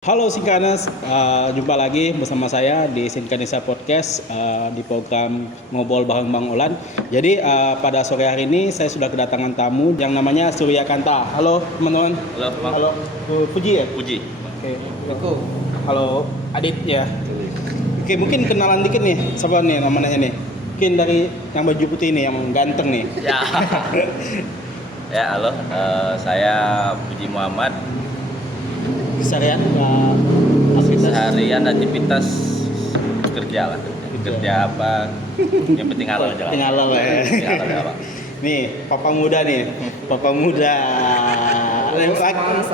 Halo Sinkanes, jumpa lagi bersama saya di Sinkanesa Podcast di program Ngobrol Bareng Bang Olan. Jadi pada sore hari ini saya sudah kedatangan tamu yang namanya Surya Kanta. Halo teman-teman. Halo, Bang. Halo, Puji ya? Puji. Oke, aku. Halo, Adit ya. Oke, mungkin kenalan dikit nih, siapa nih namanya nih? Mungkin dari yang baju putih nih, yang ganteng nih. Ya. Ya, halo. Saya Puji Muhammad. Keseharian aktivitas. Seharian aktivitas kerja lah. Kerja apa? Yang penting halal aja lah. Penting halal ya. Penting halal aja, Bang. Nih, papa muda nih. Papa muda.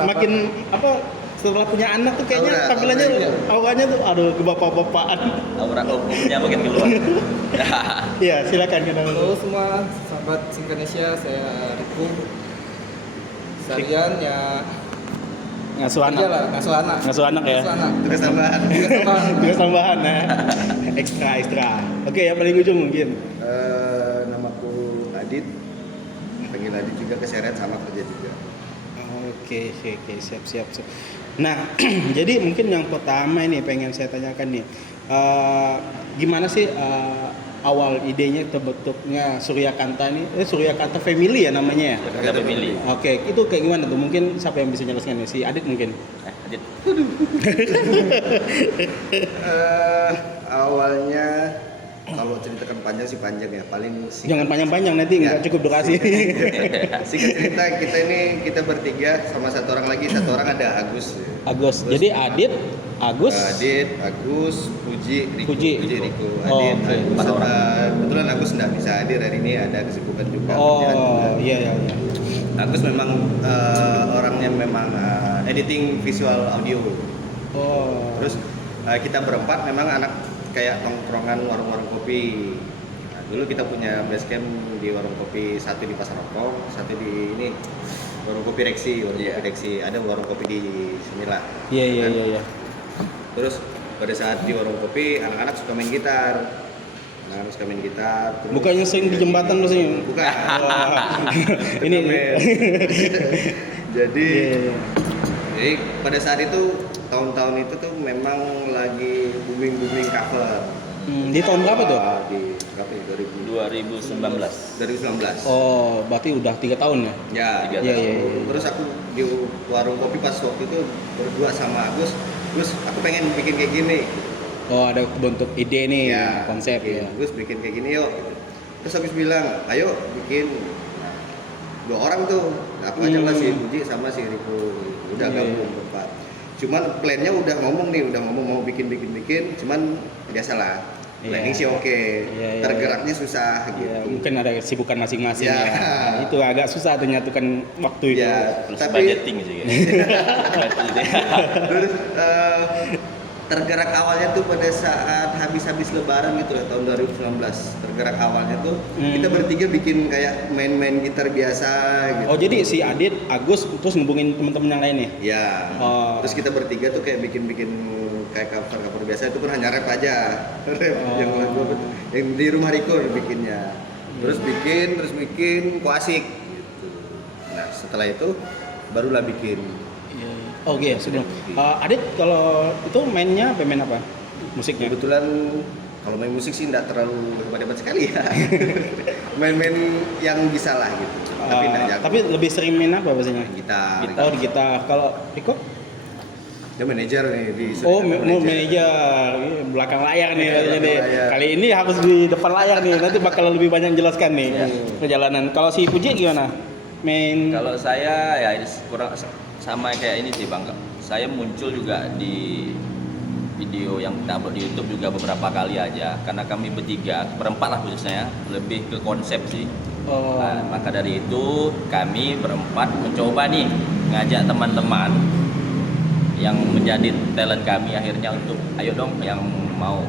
Makin apa setelah punya anak tuh kayaknya tampilannya auranya tuh aduh ke bapak-bapaan. Aura umumnya makin keluar. Iya, silakan kenal. Halo semua sahabat Sinkanesia, saya Riku. Seharian ya Ngasuh kerja anak. lah, ngasuh anak. Ngasuh anak ya. Ngasuh anak. Tugas tambahan. Tugas tambahan. Tugas tambahan ya. Ekstra. Oke, yang paling ujung mungkin. Namaku Adit, panggil Adit juga, keseharian sama kerja juga. Oke, siap. Nah, jadi mungkin yang pertama ini pengen saya tanyakan nih, gimana sih awal idenya terbentuknya Surya Kanta nih? Surya Kanta Family ya namanya ya? Kita pemilih. Oke, itu kayak gimana tuh? Mungkin siapa yang bisa jelaskan nih? Si Adit mungkin? Adit. Awalnya kalau ceritakan panjang sih panjang ya, paling singkat. Jangan panjang-panjang nanti nggak cukup durasi. Singkat cerita kita bertiga sama satu orang lagi, satu orang ada Agus. Agus. Jadi Adit, Agus, Adit, Agus, Puji, Riku. Riku. Oh, Adit, oke. Agus. Empat orang. Kebetulan Agus nggak bisa hadir hari ini, ada kesibukan juga. Oh, iya. Agus memang orang yang memang editing visual audio. Oh. Terus kita berempat memang anak kayak nongkrongan warung-warung kopi. Nah, dulu kita punya base camp di warung kopi, satu di Pasar Rokok, satu di ini warung kopi Reksi, ada warung kopi di sinilah. Iya. Terus pada saat di warung kopi anak-anak suka main gitar. Terus Bukannya sering di jembatan terus ini? Bukan. Ini. Jadi Iya. Jadi pada saat itu tahun-tahun itu tuh memang lagi booming cover. Di tahun berapa tuh? Di berapa ya? 2019. 2019. Oh, berarti udah 3 tahun ya? Ya. Tiga Iya, tahun. iya. Terus aku di warung kopi pas waktu itu berdua sama Agus. Terus aku pengen bikin kayak gini. Oh, ada bentuk ide nih, Ya, konsep ya. Agus bikin kayak gini yuk. Terus Agus bilang, ayo bikin. Nah, 2 orang tuh. Aku ajak lah si Puji sama si Riku. Udah Iya. gabung berempat. Cuman plannya udah ngomong mau bikin. Cuman biasalah. Planning Iya. sih oke. Iya. Tergeraknya susah gitu. Ya, mungkin ada kesibukan masing-masing Ya. ya. Nah, itu agak susah tuh nyatukan waktu itu. Ya, Plus tapi budgeting sih kayaknya. terus tergerak awalnya tuh pada saat habis Lebaran gitu ya, tahun 2019. Tergerak awalnya tuh kita bertiga bikin kayak main-main gitar biasa gitu. Oh, jadi si Adit, Agus terus ngubungin teman-teman yang lain nih. Ya. Oh. Terus kita bertiga tuh kayak bikin kayak cover biasa, itu pun hanya rap aja. Rap yang lagu yang di rumah Riko bikinnya. Terus bikin kok asik gitu. Nah, setelah itu barulah bikin. Oh iya, sebelum. Adit kalau itu mainnya main apa? Musiknya? Kebetulan kalau main musik sih nggak terlalu hebat-hebat sekali ya. Main-main yang bisa lah gitu. Tapi nggak jago. Tapi lebih sering main apa biasanya? Gitar. Oh, di gitar. Kalau Riko? Dia manajer nih di Oh, manajer belakang layar nih katanya nih. layar. Kali ini harus di depan layar nih. Nanti bakal lebih banyak jelaskan nih perjalanan. Kalau si Puji gimana? Main Kalau saya ya ini kurang sama kayak ini sih Bang. Saya muncul juga di video yang kita upload di YouTube juga beberapa kali aja, karena kami berempat lah khususnya, lebih ke konsep sih. Oh. Nah, maka dari itu kami berempat mencoba nih ngajak teman-teman yang menjadi talent kami akhirnya untuk ayo dong yang mau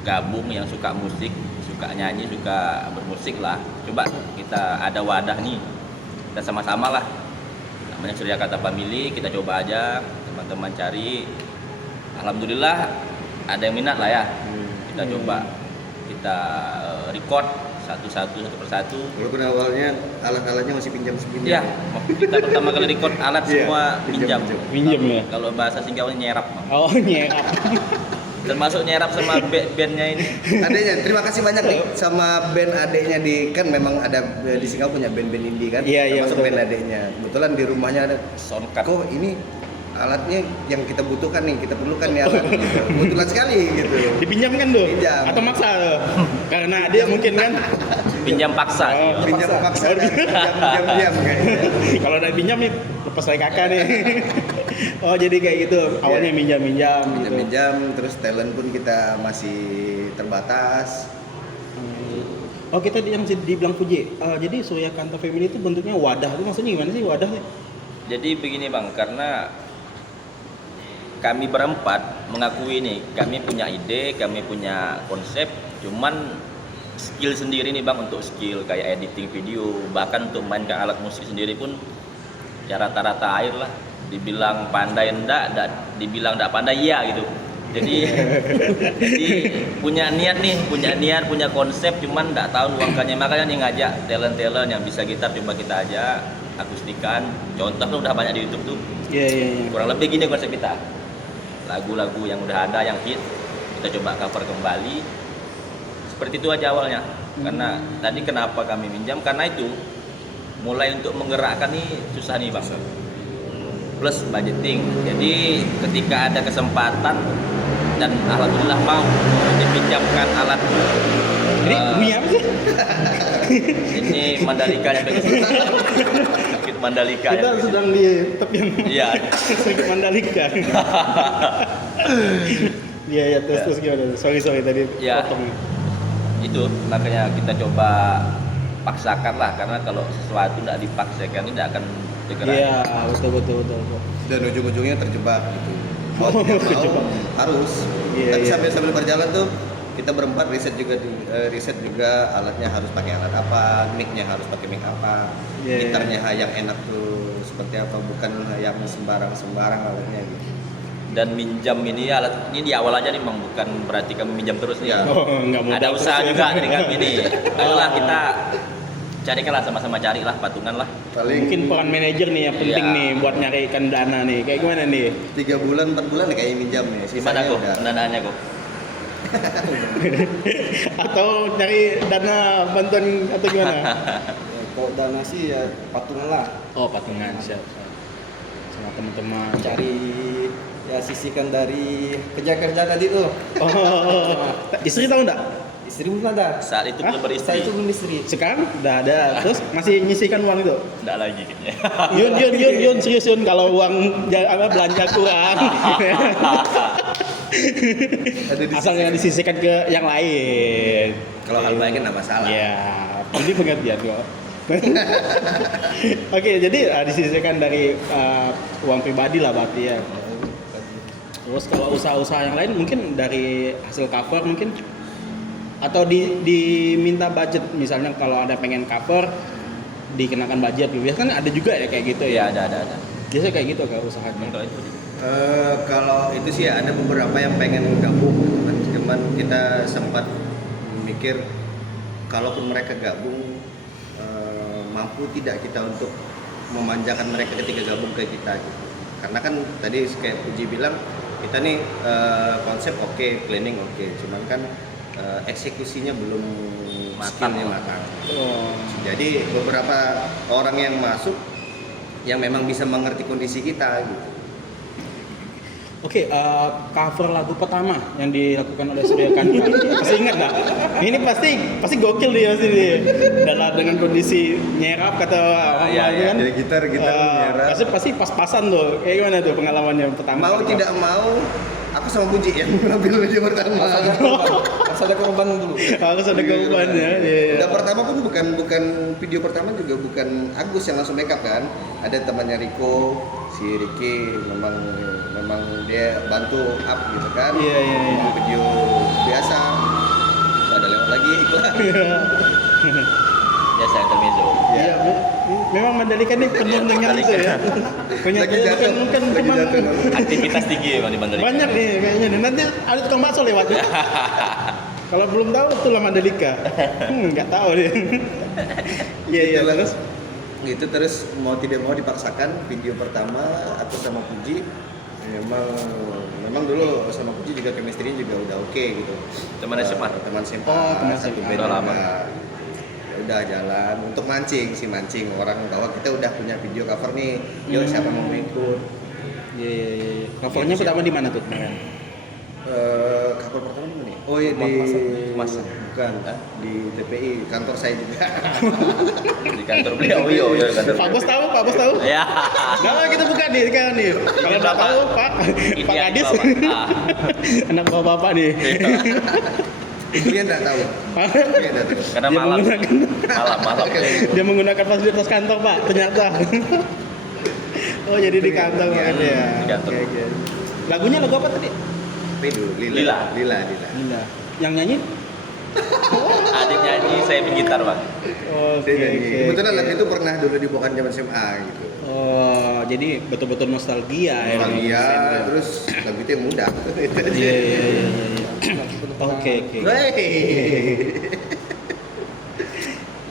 gabung, yang suka musik, suka nyanyi, suka bermusik lah, coba kita ada wadah nih, kita sama-sama lah, namanya Surya Kanta Family, kita coba aja, teman-teman cari, alhamdulillah ada yang minat lah ya. Kita coba kita record satu persatu. Walaupun awalnya alat-alatnya masih pinjam Ya, kita pertama kali record alat Iya, semua pinjam. Minjem ya. Kalau bahasa Singkawanya nyerap, Bang. Oh, nyerap. Termasuk nyerap sama bandnya ini. adeknya. Terima kasih banyak nih sama band adeknya di, kan memang ada di Singapura punya band-band indie kan. Iya, iya, Termasuk betul. band adeknya. Kebetulan di rumahnya ada. Soundcard. Kok ini alatnya yang kita butuhkan nih, kita perlukan nih alat. Gitu. Kebetulan sekali gitu. Dipinjamkan tuh. Pinjam. Atau maksa tuh. Karena dia mungkin kan Pinjam paksa. Oh. Pinjam paksa kan, diam-diam kayaknya. kalau udah pinjam nih lepas dari kakak nih. Oh, jadi kayak gitu. Awalnya Iya. minjam-minjam gitu. Pinjam-pinjam, terus talent pun kita masih terbatas. Oh, kita yang dibilang Fuji. Jadi Surya Kanta Family itu bentuknya wadah. Itu maksudnya gimana sih wadah sih? Jadi begini Bang, karena kami berempat mengakui nih, kami punya ide, kami punya konsep, cuman skill sendiri nih Bang, untuk skill kayak editing video, bahkan untuk mainkan alat musik sendiri pun ya rata-rata air lah. Dibilang pandai enggak, dibilang enggak pandai iya gitu. Jadi punya niat, punya konsep, cuman enggak tahu luangkannya. Makanya nih ngajak talent-talent yang bisa gitar, coba kita ajak akustikan. Contoh kan udah banyak di YouTube tuh. Iya, iya, iya. Kurang lebih gini konsep kita. Lagu-lagu yang udah ada, yang hit, kita coba cover kembali. Seperti itu aja awalnya. Karena tadi kenapa kami minjam, karena itu mulai untuk menggerakkan nih susah nih Bang. Plus budgeting. Jadi ketika ada kesempatan dan alhamdulillah mau dipinjamkan alat. Ini bunyi apa sih? Ini Mandalika yang sedikit Mandalika Kita yang sedang di tepian Iya. sedikit Mandalika. Iya, iya, terus gimana? Sorry tadi Ya. potong. Itu makanya kita coba paksakan lah, karena kalau sesuatu tidak dipaksakan ini tidak akan bergerak. Iya, betul. Dan ujung-ujungnya terjebak gitu. Oh, Mau tidak mau terjebak. harus. Iya, Tapi iya. sambil berjalan tuh kita berempat riset juga alatnya harus pakai alat apa, mic-nya harus pakai mic apa, Iya, iya. gitarnya yang enak tuh seperti apa, bukan yang sembarang alatnya gitu. Dan minjam ini alat ini di awal aja nih Bang, bukan berarti kami minjam terus nih. Ya. Oh, enggak mau. Ada usaha juga nih kami ini. Ayolah kita carikan lah, sama-sama carilah patungan lah. Paling Mungkin peran manajer nih yang penting Iya. nih buat nyarikan dana nih. Kayak gimana nih? 3 bulan 4 bulan kayaknya minjam nih. Gimana Sisanya kok udah. pendanaannya kok? Atau nyari dana bantuan atau gimana? Kalau dana sih ya patungan lah, Oh, patungan siap. Sama teman-teman. cari ya sisihkan dari kerja-kerja tadi tuh. Oh, istri tahu enggak? Istri belum ada. Saat itu Hah? belum Saya beristri. itu belum istri. Sekarang udah ada. Terus masih nyisihkan uang itu? Enggak lagi kayaknya. Yun, serius Yun, kalau uang belanja kurang. Ada di Asal jangan disisihkan ke yang lain. Kalau hal baik kan nggak masalah. Ya, jadi pengertian kok. Oke, jadi disisihkan dari uang pribadi lah berarti ya. Terus kalau usaha-usaha yang lain mungkin dari hasil cover mungkin, atau diminta budget, misalnya kalau ada pengen cover dikenakan budget. Biasanya kan ada juga ya kayak gitu Iya, ya. ada. Biasanya kayak gitu kalau usahanya. Kalau itu Kalau itu sih ada beberapa yang pengen gabung, cuman kita sempat mikir kalaupun mereka gabung mampu tidak kita untuk memanjakan mereka ketika gabung ke kita gitu. Karena kan tadi kayak Puji bilang kita nih konsep oke, planning oke, cuman kan eksekusinya belum skillnya matang. Oh. Jadi beberapa orang yang masuk yang memang bisa mengerti kondisi kita gitu. Oke, cover lagu pertama yang dilakukan oleh Surya Kanta. Masih ingat nggak? Ini pasti gokil dia pasti dia. Dengan kondisi nyerap kata orang Iya, lain iya. kan. Jadi gitar nyerap. Pasti pas-pasan tuh. Kayak gimana tuh pengalamannya pertama? Mau tidak mau, aku sama Puji yang ngambil video pertama. Harus ada korban dulu. Harus ada korban ya. Iya. Dan pertama pun bukan video pertama juga bukan Agus yang langsung backup kan. Ada temannya Riko, si Ricky memang dia bantu up gitu kan. Iya. Video biasa. Ada lewat lagi iklan. biasa intermezzo. Iya, memang Mandalika ini penuh dengan itu ya. Banyak Lagi jatuh, bukan lagi cuma jatuh. Aktivitas tinggi Bang di Mandalika. banyak nih kayaknya nih. Nanti ada tukang bakso lewat. Kalau belum tahu itulah Mandalika. Nggak tahu deh. Iya iya Itulah. terus. Itu terus mau tidak mau dipaksakan video pertama aku sama Puji memang dulu sama Puji juga chemistry juga udah oke gitu. Teman SMA. Teman SMA. Oh, teman satu SMA. band Udah juga. lama. Ya udah jalan untuk mancing orang bahwa kita udah punya video cover nih. Yuk siapa mau ikut? Iya iya iya. Covernya pertama di mana tuh kemarin? Cover pertama di mana nih? Oh iya di Masa. bukan di TPI kantor saya juga. Di kantor beliau. Iya, kantor. Pak Bos tahu? Pak Bos tahu? Ya. Nah, kita buka nih sekarang nih. Kalau nggak tahu Pak, Ini Pak yang Kadis, Bapak. Ah. anak bapak nih. Itu dia nggak tahu. Dia nggak tahu. Karena Dia malam. menggunakan- Malam. Dia menggunakan fasilitas kantor Pak, ternyata. Oh jadi di kantor Iya, kan ya. di kantor. Oke, oke. Lagunya lagu apa tadi? Apa itu? Lila. Lila. Gila. Yang nyanyi? Adik nyanyi, saya main gitar, Bang. Oke. Dia nyanyi. oke, Kebetulan oke. lagu itu pernah dulu dibawakan zaman SMA gitu. Oh, jadi betul-betul nostalgia ya. Nostalgia, terus lagu itu yang muda. Iya iya iya iya. Oke oke.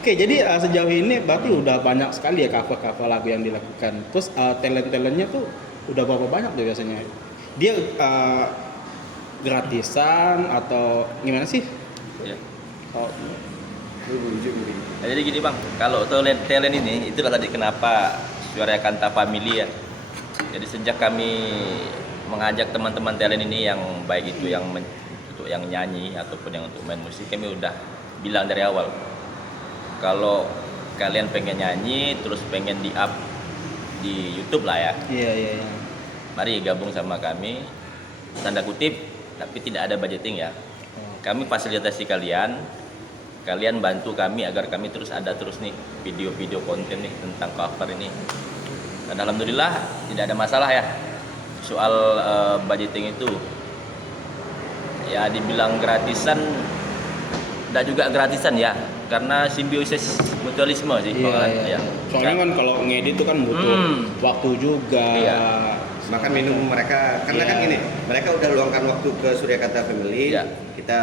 Oke, jadi sejauh ini berarti udah banyak sekali ya cover-cover lagu yang dilakukan. Terus talent-talentnya tuh udah berapa banyak tuh biasanya? Dia gratisan atau gimana sih? Ya. Oh, Nah, jadi gini Bang, kalau talent ini itulah tadi kenapa Suara Kanta Family ya. Jadi sejak kami mengajak teman-teman talent ini yang baik itu yang untuk yang nyanyi ataupun yang untuk main musik, kami udah bilang dari awal kalau kalian pengen nyanyi terus pengen di up di YouTube lah ya, iya iya iya. mari gabung sama kami, tanda kutip, tapi tidak ada budgeting ya. Kami fasilitasi kalian bantu kami agar kami terus ada terus nih video-video konten nih tentang cover ini. Dan alhamdulillah tidak ada masalah ya soal budgeting itu. Ya dibilang gratisan, tidak juga gratisan ya, karena simbiosis mutualisme sih. Iya, Bang. iya. Ya. Soalnya kan kalau ngedit itu kan butuh waktu juga. Iya. Makan minum mereka karena kan Iya. gini, mereka udah luangkan waktu ke Surya Kanta Family. Iya. Kita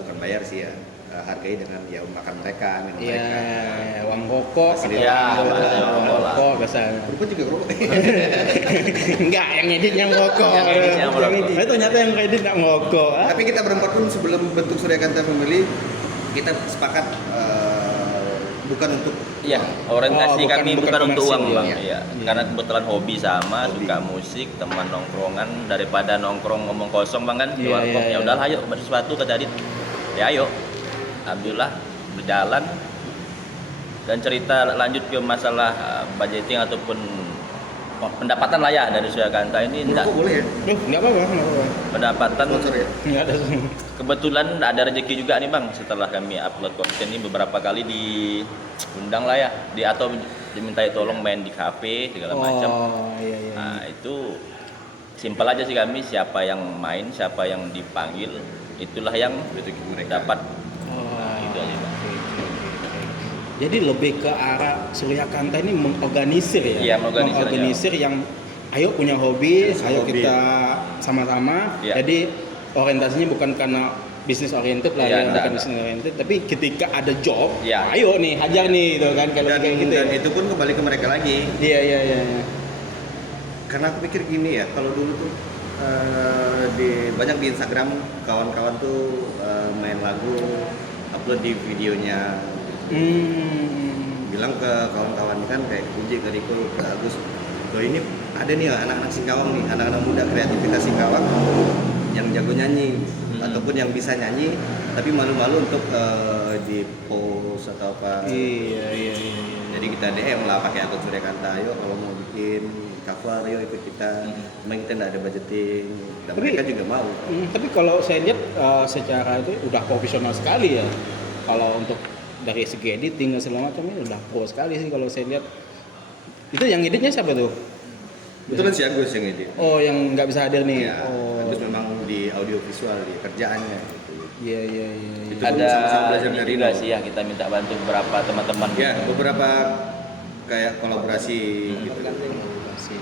bukan bayar sih ya, hargai dengan ya makan mereka, minum Iya, mereka. uang rokok. Iya, bahasa uang rokok lah. rokok biasanya. Kerupuk juga kerupuk. Enggak, yang edit yang rokok. Yang edit yang merokok. Itu ternyata yang edit nggak merokok. Tapi kita berempat pun sebelum bentuk Surya Kanta Family kita sepakat bukan untuk Iya, orientasi Oh, bukan- kami bukan bukan untuk uang, komersil, Bang. iya. Iya. Karena kebetulan hobi sama, Hobi. suka musik, teman nongkrongan daripada nongkrong ngomong kosong, Bang kan. Di Iya, warkop iya, ya iya. udahlah ayo buat sesuatu ke Adit. Ya ayo. Alhamdulillah berjalan dan cerita lanjut ke masalah budgeting ataupun pendapatan lah ya dari Surya Kanta ini enggak. kerupuk boleh ya? Duh, nggak apa-apa, nggak apa-apa. Pendapatan Sponsor ya? Nggak ada. kebetulan ada rezeki juga nih Bang, setelah kami upload konten ini beberapa kali diundang lah ya, atau dimintai tolong main di kafe segala macam. Oh, iya iya. Nah itu simpel aja sih kami, siapa yang main, siapa yang dipanggil, itulah yang Rezeki mereka. dapat. Oh, Nah, itu aja, Bang. oke, oke, oke. Jadi lebih ke arah Surya Kanta ini mengorganisir ya. Iya, mengorganisir Mengorganisir yang ayo punya hobi, Ya, ayo hobi. kita sama-sama. Iya. Jadi orientasinya bukan karena bisnis oriented lah Iya, ya, enggak, bukan bisnis oriented, tapi ketika ada job, Iya. ayo nih hajar nih gitu kan kalau Dan, kayak gitu. dan Ya. itu pun kembali ke mereka lagi. Iya iya iya. iya. Karena aku pikir gini ya, kalau dulu tuh banyak di Instagram kawan-kawan tuh main lagu, upload di videonya, bilang ke kawan-kawan kan kayak Uji, ke Riko, ke Agus, loh ini ada nih anak-anak Singkawang nih, anak-anak muda kreativitas Singkawang yang jago nyanyi ataupun yang bisa nyanyi tapi malu-malu untuk di post atau apa. Iya iya iya. Jadi kita DM lah pakai akun Surya Kanta, ayo kalau mau bikin cover ayo ikut kita. Memang kita nggak ada budgeting dan Tapi- mereka juga mau. Tapi kalau saya lihat secara itu udah profesional sekali ya. Kalau untuk dari segi editing dan segala macamnya udah pro sekali sih kalau saya lihat. Itu yang editnya siapa tuh? Betulan si Agus yang edit. Oh, yang nggak bisa hadir nih. Ya, Oh. Agus memang di audio visual di kerjaannya gitu. Iya iya iya. iya. Itu pun Ada sama-sama belajar ini dari juga nol. sih ya, kita minta bantu beberapa teman-teman. Ya, beberapa kayak kolaborasi gitu. Oke.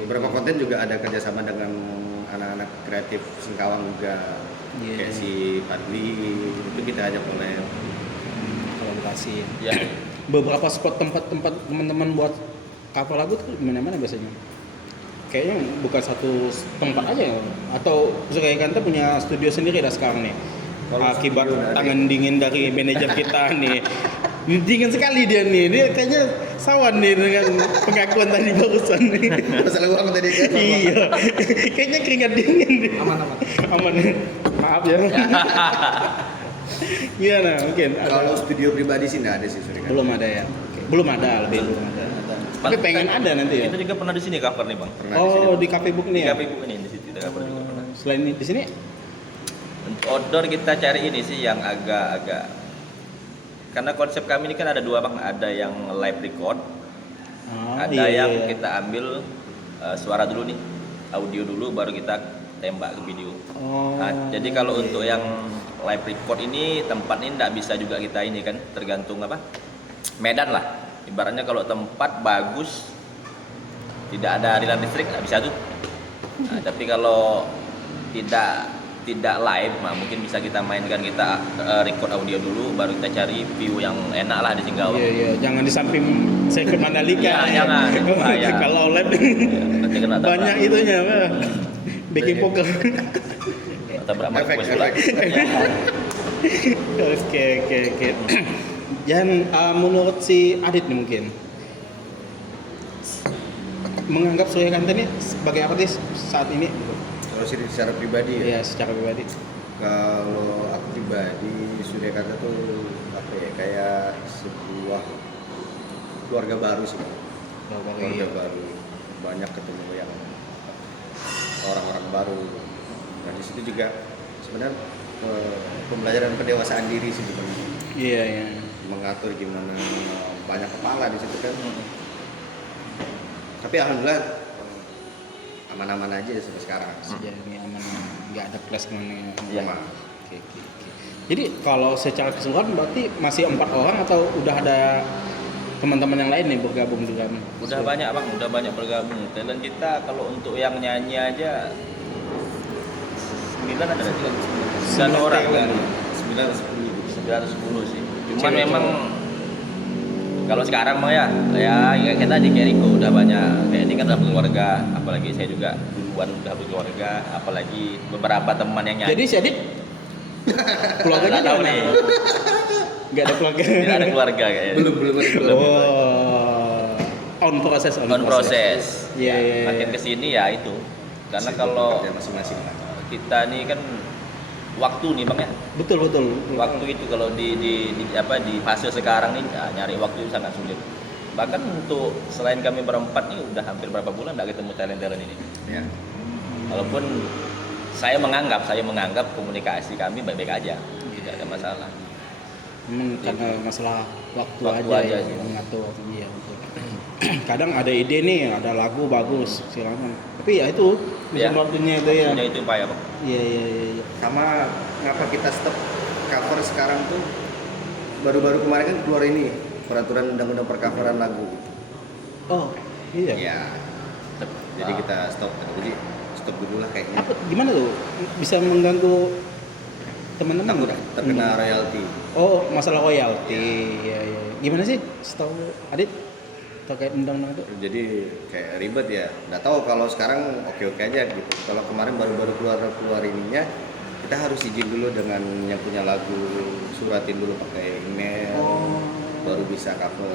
Beberapa konten juga ada kerjasama dengan anak-anak kreatif Singkawang juga. Iya. Kayak si Fadli itu kita ajak collab. Kolaborasi. Ya. Beberapa spot tempat-tempat teman-teman buat cover lagu tuh mana-mana biasanya? Kayaknya bukan satu tempat aja ya? Atau Surya Kanta punya studio sendiri dah sekarang nih? Kalau Akibat studio dari- tangan dingin dari manajer kita nih. Dingin sekali dia nih, dia kayaknya sawan nih dengan pengakuan tadi barusan nih. Masalah uang tadi kan. Iya, kayaknya keringat dingin nih. Aman-aman. Aman, maaf ya. Gimana mungkin? Kalau studio pribadi sih nggak ada sih Surya. Belum ada ya? Oke. Belum ada, lebih belum ada. Tapi pengen ada nanti ya? Kita juga pernah di sini cover nih bang. Pernah di sini. Oh, di Cafe Book Di nih ya? Cafe Book ini di situ kita cover juga pernah. Selain di sini? Untuk outdoor kita cari ini sih yang agak-agak, karena konsep kami ini kan ada dua bang, ada yang live record, Oh, ada iya, yang iya. kita ambil suara dulu nih, audio dulu baru kita tembak ke video. Oh. Nah, jadi kalau untuk yang live record ini tempat ini tidak bisa juga kita ini kan, tergantung apa medan lah. Ibaratnya kalau tempat bagus tidak ada aliran listrik nggak bisa tuh. Nah, tapi kalau tidak live, nah mungkin bisa kita mainkan, kita record audio dulu, baru kita cari view yang enak lah di Singgawa. Iya, iya. Jangan di samping sirkuit Mandalika. Iya, jangan. Bahaya. Kalau lab Nanti kena tabrak. banyak itunya, apa? Baking poker. Tabrak Efek, Marquez pula. efek. Oke. Dan menurut si Adit nih mungkin menganggap Surya Kanta ini sebagai artis saat ini? Kalau sih secara pribadi ya. Iya, secara pribadi. Kalau aku pribadi Surya Kanta tuh apa ya, kayak sebuah keluarga baru sih. Keluarga baru, banyak ketemu yang orang-orang baru. Nah di situ juga sebenarnya pembelajaran pendewasaan diri sih sebenarnya. Iya, iya. Mengatur gimana, banyak kepala di situ kan. Tapi alhamdulillah aman-aman aja sampai sekarang. Sejauh ini aman, nggak ada clash kemana. Iya. Aman. Oke. Jadi kalau secara keseluruhan berarti masih 4 orang atau udah ada teman-teman yang lain nih bergabung juga? Udah banyak bang, udah banyak bergabung. Talent kita kalau untuk yang nyanyi aja 9 ada nggak? 9 orang kan? 9 atau 10 gitu. 910 sih. Cuman Cewek memang kalau sekarang mah ya kayak tadi kayak Riko udah banyak, kayak ini kan udah berkeluarga, apalagi saya juga duluan udah berkeluarga, apalagi beberapa teman yang nyanyi. Jadi si Adit keluarganya Nggak tahu di mana? nih, Nggak ada keluarga. tidak ada keluarga kayaknya. Belum ada. Oh, on proses. On proses. Iya, iya, iya. Makin kesini ya itu, karena Sibuk kalau kerja masing-masing lah. kita nih kan waktu nih bang ya, Betul. waktu itu kalau di fase sekarang nih nyari waktu sangat sulit. Bahkan untuk selain kami berempat nih udah hampir berapa bulan nggak ketemu talent ini. Ya. Walaupun saya menganggap komunikasi kami baik-baik aja, tidak ada masalah. Memang karena masalah waktu Waktu aja aja ya, sih. mengatur waktunya ya, betul. Kadang ada ide nih, ada lagu bagus, silakan. Tapi ya itu, Ya. waktunya itu ya. Waktunya itu payah bang. Iya. Sama ngapa kita stop cover sekarang tuh, baru-baru kemarin kan keluar ini peraturan undang-undang percoveran lagu. Oh, iya. Ya. Jadi kita stop. Jadi stop dulu lah kayaknya. Apa gimana tuh? Bisa mengganggu teman-teman Takut nggak? terkena royalti. Oh, masalah royalti. Iya. Gimana sih? Setahu Adit terkait undang-undang itu? Jadi kayak ribet ya. Nggak tahu kalau sekarang oke-oke aja gitu. Kalau kemarin baru-baru keluar ininya, kita harus izin dulu dengan yang punya lagu, suratin dulu pakai email, baru bisa cover.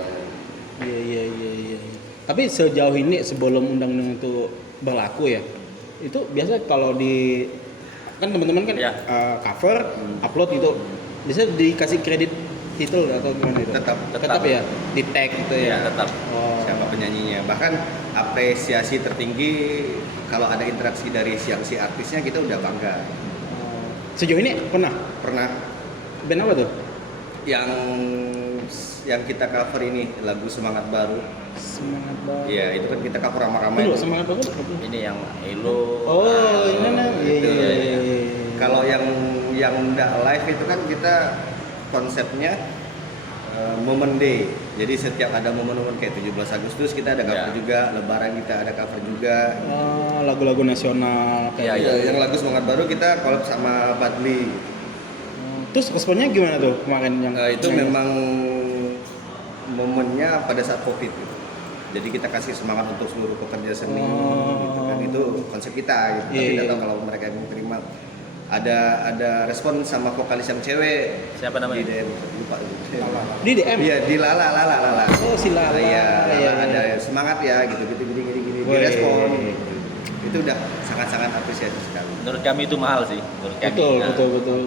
Iya. Tapi sejauh ini sebelum undang-undang itu berlaku ya, itu biasa kalau di kan teman-teman kan Iya. cover, upload gitu, bisa dikasih kredit titel atau gimana itu? Tetap ya, di tag gitu ya. Ya tetap. Oh. siapa penyanyinya. Bahkan apresiasi tertinggi kalau ada interaksi dari si artisnya kita udah bangga. Sejauh ini pernah Pernah band apa tuh? yang kita cover ini lagu Semangat Baru. Semangat banget. Iya, itu kan kita cover ramai-ramai. Dulu tuh. semangat banget. apa? Ini yang Elo. Oh, ini nah. Itu. Iya. Kalau yang udah live itu kan kita konsepnya Moment Day. Jadi setiap ada momen-momen kayak 17 Agustus kita ada cover Ya. juga, Lebaran kita ada cover juga. Oh, lagu-lagu nasional Iya, kayak gitu. iya. Yang lagu Semangat Baru kita collab sama Fadli. Terus responnya gimana tuh kemarin yang Itu yang- memang momennya pada saat Covid gitu. Jadi kita kasih semangat untuk seluruh pekerja seni gitu kan. Itu konsep kita gitu. Iya, Tapi iya. tidak tahu kalau mereka yang terima. Ada respon sama vokalis yang cewek. Siapa namanya? Di DM lupa. di DM. Iya, di Lala. Oh, si Lala. Iya, Iya, ada iya. semangat ya gitu gini Woi. direspon. Itu udah sangat-sangat apresiasi sekali. Menurut kami itu mahal sih, menurut kami. Betul, Nah, betul.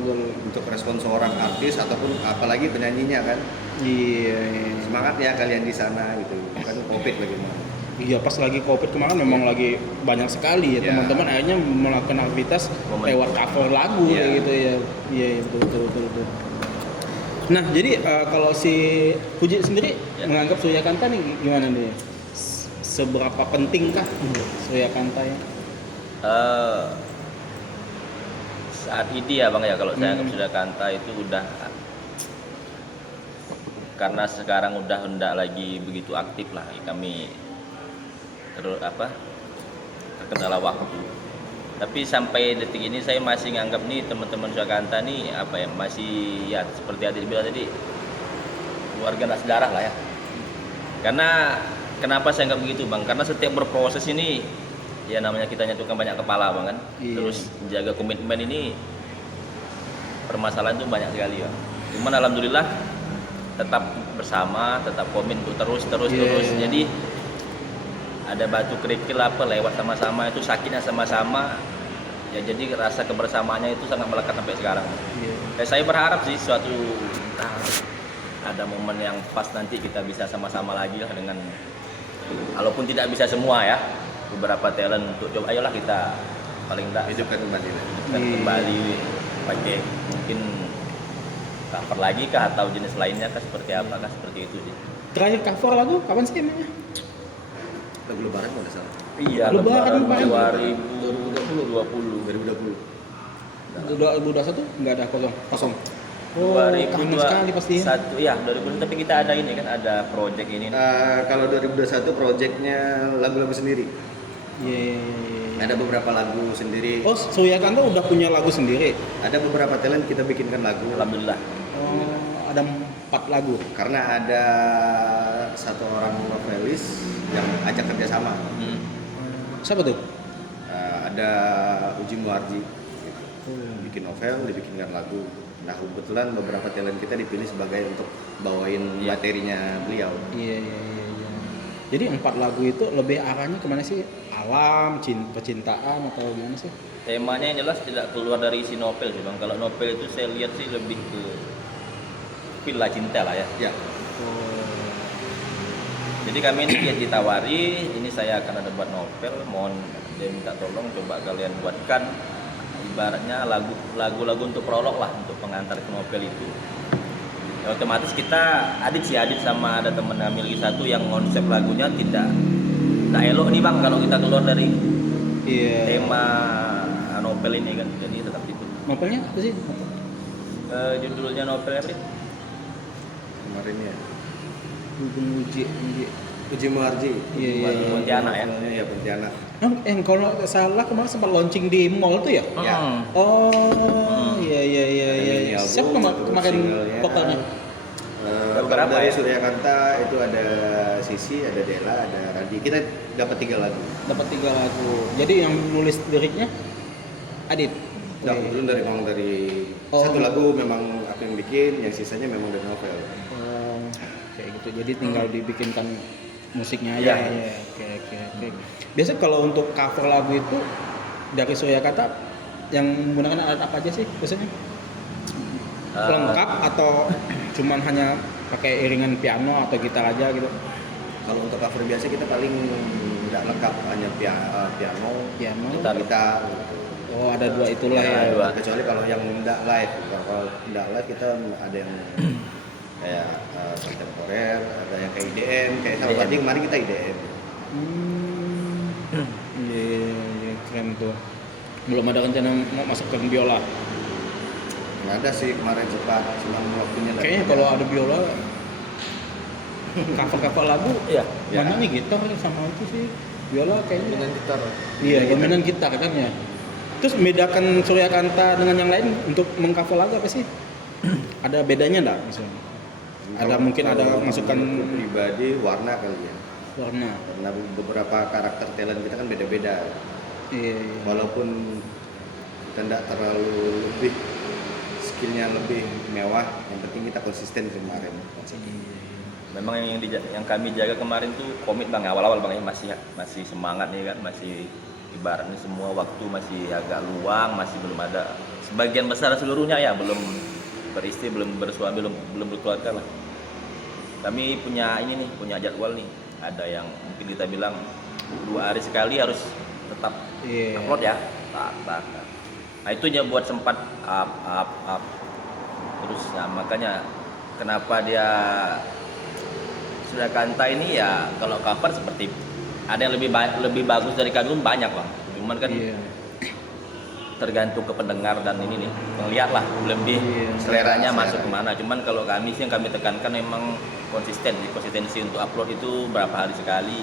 Untuk respon seorang artis ataupun apalagi penyanyinya kan. Iya, iya. Semangat ya kalian di sana gitu. Kan Covid bagaimana. Iya, pas lagi Covid kemarin memang lagi banyak sekali ya Iya. teman-teman akhirnya melakukan aktivitas Momen. lewat cover lagu Iya. kayak gitu ya. Iya, iya, betul. Nah, jadi kalau si Puji sendiri Ya. menganggap Surya Kanta nih gimana nih? Seberapa pentingkah Surya Kanta ya? Saat ini ya Bang ya, kalau saya anggap Hmm. sudah Kanta itu udah, karena sekarang udah hendak lagi begitu aktif lah kami terkendala waktu. Tapi sampai detik ini saya masih nganggap nih teman-teman Sukanta nih masih ya seperti Adit bilang tadi, keluarga nggak sedarah lah ya. Karena kenapa saya nggak begitu Bang? Karena setiap berproses ini ya namanya kita nyatukan banyak kepala Bang kan. Iya. Terus jaga komitmen ini permasalahan tuh banyak sekali ya. Cuman alhamdulillah tetap bersama, tetap komit untuk terus. Iya. Jadi ada batu kerikil apa lewat sama-sama itu sakitnya sama-sama ya, jadi rasa kebersamaannya itu sangat melekat sampai sekarang. Iya. Saya berharap sih suatu ada momen yang pas nanti kita bisa sama-sama lagi lah dengan, walaupun tidak bisa semua ya, beberapa talent untuk coba ayolah kita paling enggak Hidupkan kembali. hidupkan Iya. kembali pakai mungkin cover lagi kah atau jenis lainnya kah, seperti apa kah, seperti itu sih. Terakhir cover lagu kapan sih emangnya? Lagu Lebaran kalau nggak salah. Iya, Lebaran Lebaran kemarin. 2020. 2020. 2021 nggak ada kosong. Oh, kangen sekali pasti ya. 2021 ya 2021, tapi kita ada ini kan, ada project ini. Kalau 2021 projectnya lagu-lagu sendiri. Iya. Ada beberapa lagu sendiri. Oh, Surya Kanta udah punya lagu sendiri. Ada beberapa talent kita bikinkan lagu. Alhamdulillah. Oh, ada 4 lagu. Karena ada satu orang novelis yang ajak kerjasama. Siapa tuh? Ada Uji Muarji bikin novel, dibikinkan lagu. Nah kebetulan beberapa talent kita dipilih sebagai untuk bawain Iya. materinya beliau. Iya. Jadi 4 lagu itu lebih arahnya kemana sih? Alam, percintaan atau gimana sih? Temanya yang jelas tidak keluar dari isi novel sih Bang. Kalau novel itu saya lihat sih lebih ke villa cinta lah ya. Ya, Jadi kami ini dia ditawari, ini saya akan ada buat novel, mohon dia minta tolong coba kalian buatkan ibaratnya lagu-lagu untuk prolog lah, untuk pengantar ke novel itu. Ya, otomatis kita Adit sama ada temen kami lagi satu yang konsep lagunya tidak elok nih Bang kalau kita keluar dari Iya. tema novel ini kan, jadi tetap itu. Novelnya apa sih? Judulnya novel apa sih? kemarin ya. Uji. Uji Muarji. Iya. Pontianak ya? Iya, Pontianak. Kalau nggak salah kemarin sempat launching di mall tuh ya? Ya. Oh, iya. Ada mini album, Siapa terus kemarin singlenya. vokalnya? Berapa Kalau dari ya? Surya Kanta itu ada Sisi, ada Dela, ada Radi. Kita dapat 3 lagu. Dapat 3 lagu. Jadi yang nulis liriknya Adit. Nah, Iya. belum dari Oh. satu lagu memang aku yang bikin, yang sisanya memang dari novel. Oh, kayak gitu. Jadi tinggal dibikinkan musiknya aja. Iya. Ya. Oke. Biasa kalau untuk cover lagu itu dari Surya Kanta yang menggunakan alat apa aja sih biasanya? Lengkap atau cuman hanya pakai iringan piano atau gitar aja gitu? Kalau untuk cover biasa kita paling tidak lengkap, hanya piano, Piano. Gitar. gitar. Gitu. Oh, ada 2 itulah Ya, ya. dua. Kecuali kalau yang tidak live. Kalau tidak live kita ada yang kayak kontemporer, ada yang kayak IDM, kayak sama IDM. tadi kemarin kita IDM. Iya, keren tuh. Belum ada rencana mau masuk ke biola. Nggak ada sih kemarin cepat, cuma waktunya nggak Kayaknya ada. kalau ada biola cover lagu Iya. mana nih gitar sama itu sih biola kayaknya. Dengan gitar. Iya, dominan gitar kan ya. Terus membedakan Suryakanta dengan yang lain untuk mengcover lagu apa sih? Ada bedanya enggak misalnya? Ada mungkin ada masukan Menurutku pribadi warna kali ya. warna. Karena beberapa karakter talent kita kan beda-beda. Iya. Walaupun kita tidak terlalu lebih skillnya lebih mewah, yang penting kita konsisten kemarin. Memang yang kami jaga kemarin tuh komit bang, awal-awal bang ya masih semangat nih kan, masih ibaratnya semua waktu masih agak luang, masih belum ada sebagian besar seluruhnya ya belum beristri, belum bersuami, belum berkeluarga lah. Kami punya ini nih, punya jadwal nih. Ada yang mungkin kita bilang 2 hari sekali harus tetap upload ya. Tak. Nah itu aja buat sempat up. Terus ya makanya kenapa dia Suryakanta ini ya kalau cover seperti ada yang lebih bagus dari kagum banyak lah. Cuman kan tergantung ke pendengar dan ini nih ngeliat lah lebih seleranya masuk kemana. Cuman kalau kami sih yang kami tekankan memang konsistensi untuk upload itu berapa hari sekali.